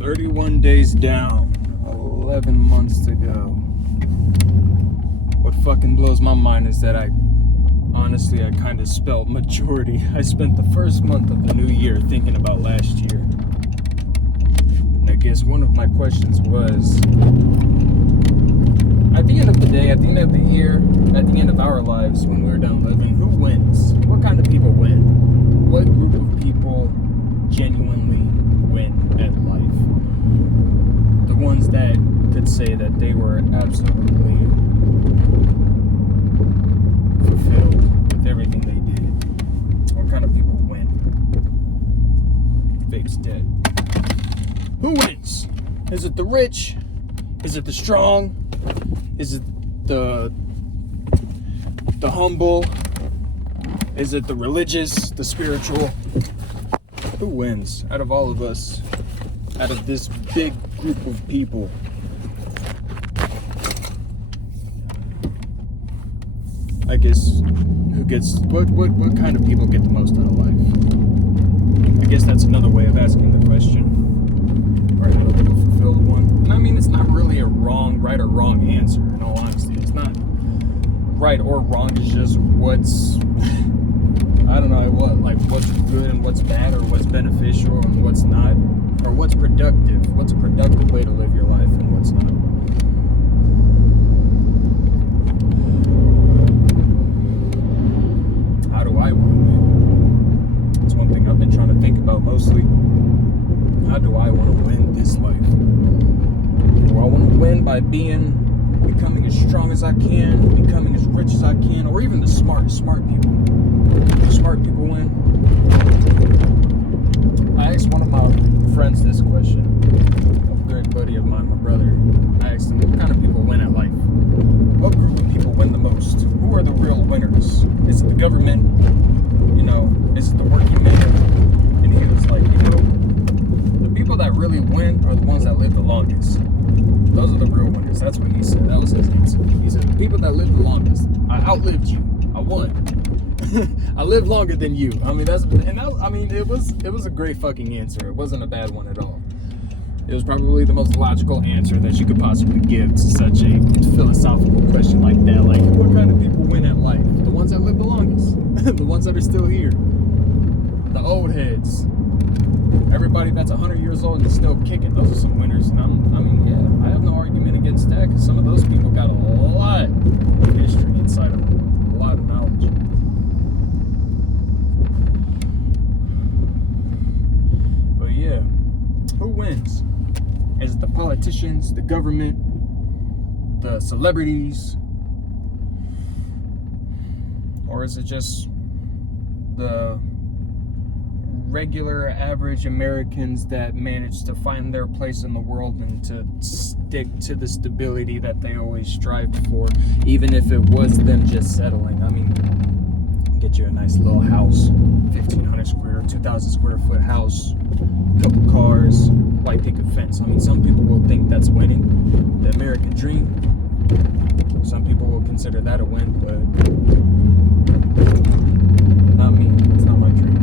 31 days down, 11 months to go. What fucking blows my mind is that I kind of spelled majority. I spent the first month of the new year thinking about last year. And I guess one of my questions was, at the end of the day, at the end of the year, at the end of our lives, when we're done living, who wins? What kind of people win? What group of people genuinely win at life? The ones that could say that they were absolutely fulfilled with everything they did. What kind of people win? Fake's dead. Who wins? Is it the rich? Is it the strong? Is it the humble? Is it the religious, the spiritual? Who wins out of all of us, out of this big group of people? I guess who gets what kind of people get the most out of life? I guess that's another way of asking the question. Right, a little fulfilled one. And I mean, it's not really a right or wrong answer, in all honesty. It's not right or wrong, it's just what's what's good and what's bad, or what's beneficial and what's not, or what's productive. What's a productive way to live your life and what's not. How do I want to win? That's one thing I've been trying to think about mostly. How do I want to win this life? Do I want to win by becoming as strong as I can, becoming as rich as I can, or even the smart people? Do smart people win? I asked one of my friends this question, a great buddy of mine, my brother. I asked him, what kind of people win at life? What group of people win the most? Who are the real winners? Is it the government? Is it the working man? And he was like, the people that really win are the ones that live the longest. Those are the real winners. That's what he said. That was his answer. He said, the people that live the longest. I outlived you. I won. I lived longer than you. I mean, it was a great fucking answer. It wasn't a bad one at all. It was probably the most logical answer that you could possibly give to such a philosophical question like that. Like, what kind of people win at life? The ones that live the longest. The ones that are still here. The old heads. Everybody that's 100 years old and is still kicking. Those are some winners. And I have no argument against that, because some of those people got a lot of history inside of them. A lot of knowledge. But yeah, who wins? Is it the politicians, the government, the celebrities? Or is it just the regular average Americans that manage to find their place in the world and to stick to the stability that they always strived for, even if it was them just settling? I mean, get you a nice little house, 1,500 square, 2,000 square foot house, couple cars, white picket fence. I mean, some people will think that's winning, the American dream. Some people will consider that a win, but not me. It's not my dream.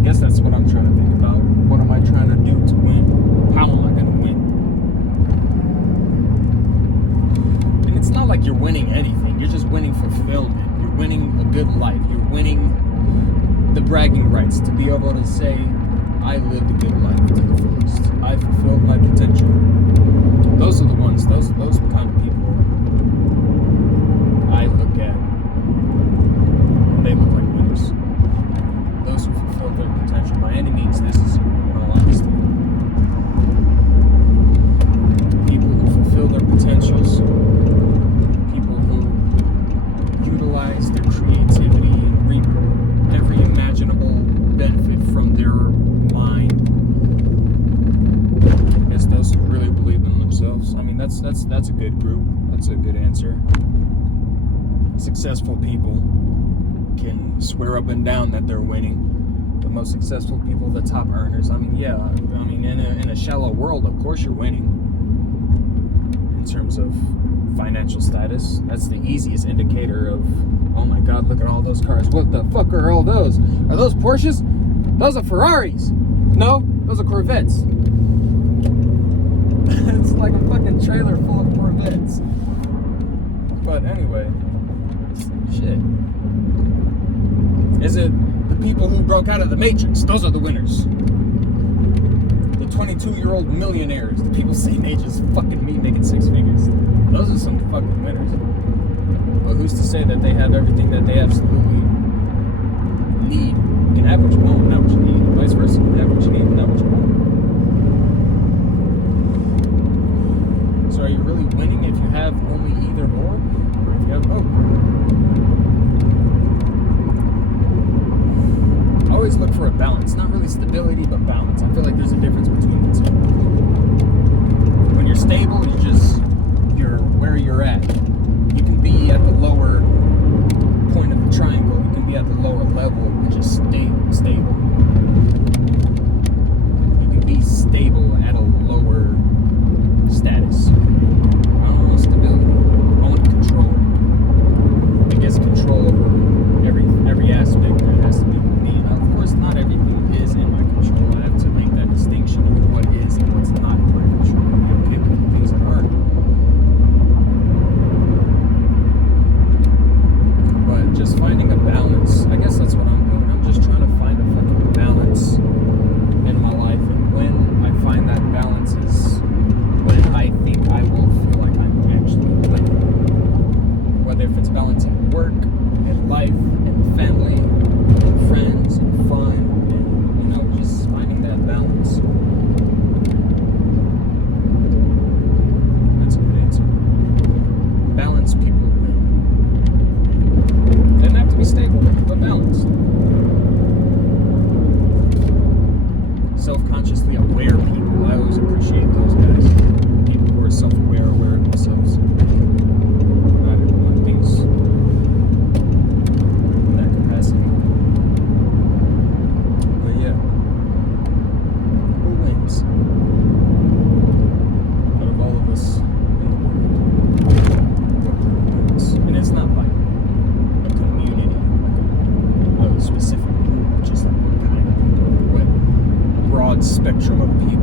I guess that's what I'm trying to think about. What am I trying to do to win? How am I going to win? And it's not like you're winning anything. You're just winning fulfillment. You're winning a good life. You're winning the bragging rights to be able to say, I lived a good life to the fullest. I fulfilled my potential. Those are the ones, those kind of people I look at. They look like winners. Those who fulfill their potential. By any means necessary, in all honesty. People who fulfill their potentials. People who utilize their creativity and reap every imaginable benefit from their mind. It's those who really believe in themselves. I mean, that's a good group. That's a good answer. Successful people can swear up and down that they're winning. The most successful people, the top earners. I mean, yeah. I mean, in a shallow world, of course you're winning. In terms of financial status, that's the easiest indicator of, oh my God, look at all those cars. What the fuck are all those? Are those Porsches? Those are Ferraris. No, those are Corvettes. It's like a fucking trailer full of Corvettes. But anyway, shit. Is it the people who broke out of the Matrix? Those are the winners. The 22-year-old millionaires. The people saying they just fucking me making six figures. Those are some fucking winners. But who's to say that they have everything that they absolutely need? You can have what you want, not what you need. Vice versa, you can have what you need, not what you want. So are you really winning if you have only either or if you have both? I always look for a balance. Not really stability, but balance. I feel like there's a difference between the two. When you're stable, you're where you're at. You can be at the lower point of the triangle. You can be at the lower level and just stay stable. You can be stable at a lower status. I don't want stability. I want control. I guess control over every aspect that has to be with me. Now, of course, not everything is in my control. I have to make that distinction of what is and what's not in my control. And be okay with the things that aren't. But just finding a balance, I guess that's what I'm doing. I'm just trying to find a fucking balance in my life. And when I find that balance is when I think I will feel like I'm actually winning. Whether if it's balancing work and life and family and friends and fun and, just finding that balance. That's a good answer. Balanced people win. They don't have to be stable, but balanced. Self-consciously aware people. I always appreciate those guys. People who are self-aware, aware of themselves. Not everyone thinks in that capacity. But yeah. Who wins? Out of all of us in the world. What wins? And it's not like a community, like a specific group, just like what kind of people, what broad spectrum of people.